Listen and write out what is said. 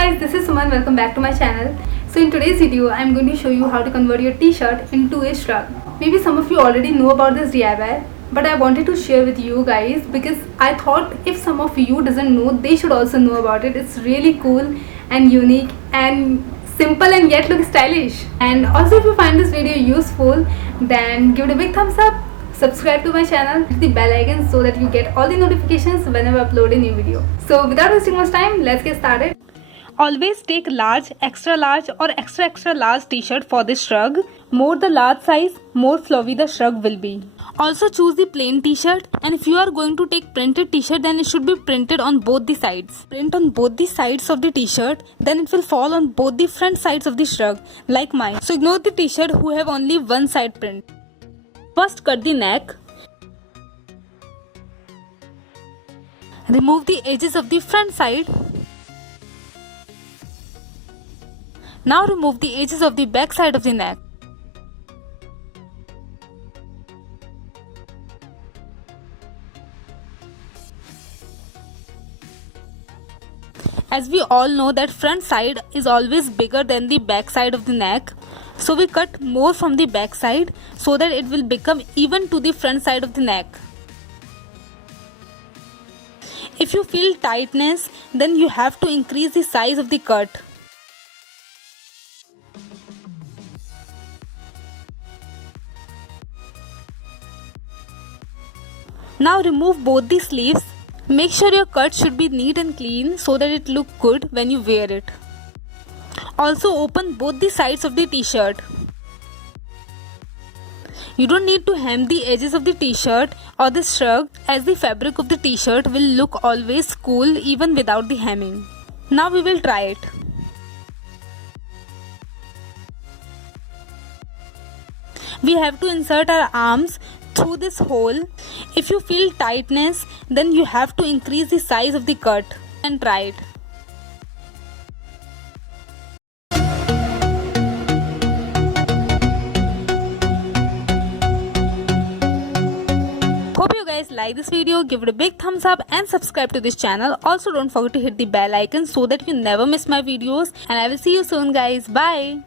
guys, this is Suman. Welcome back to my channel. So in today's video, I'm going to show you how to convert your t-shirt into a shrug. Maybe some of you already know about this DIY, but I wanted to share with you guys because I thought if some of you doesn't know, they should also know about it. It's really cool and unique and simple and yet look stylish. And also if you find this video useful, then give it a big thumbs up. Subscribe to my channel, hit the bell icon so that you get all the notifications whenever I upload a new video. So without wasting much time, let's get started. Always take large, extra large or extra large t-shirt for this shrug. More the large size, more flowy the shrug will be. Also choose the plain t-shirt, and if you are going to take printed t-shirt, then it should be printed on both the sides. Print on both the sides of the t-shirt, then it will fall on both the front sides of the shrug like mine. So ignore the t-shirt who have only one side print. First cut the neck. Remove the edges of the front side. Now remove the edges of the back side of the neck. As we all know that front side is always bigger than the back side of the neck. So we cut more from the back side so that it will become even to the front side of the neck. If you feel tightness, then you have to increase the size of the cut. Now remove both the sleeves. Make sure your cut should be neat and clean so that it looks good when you wear it. Also open both the sides of the t-shirt. You don't need to hem the edges of the t-shirt or the shrug, as the fabric of the t-shirt will look always cool even without the hemming. Now we will try it. We have to insert our arms through this hole. If you feel tightness, then you have to increase the size of the cut and try it. Hope you guys like this video. Give it a big thumbs up and subscribe to this channel. Also don't forget to hit the bell icon so that you never miss my videos, and I will see you soon guys. Bye.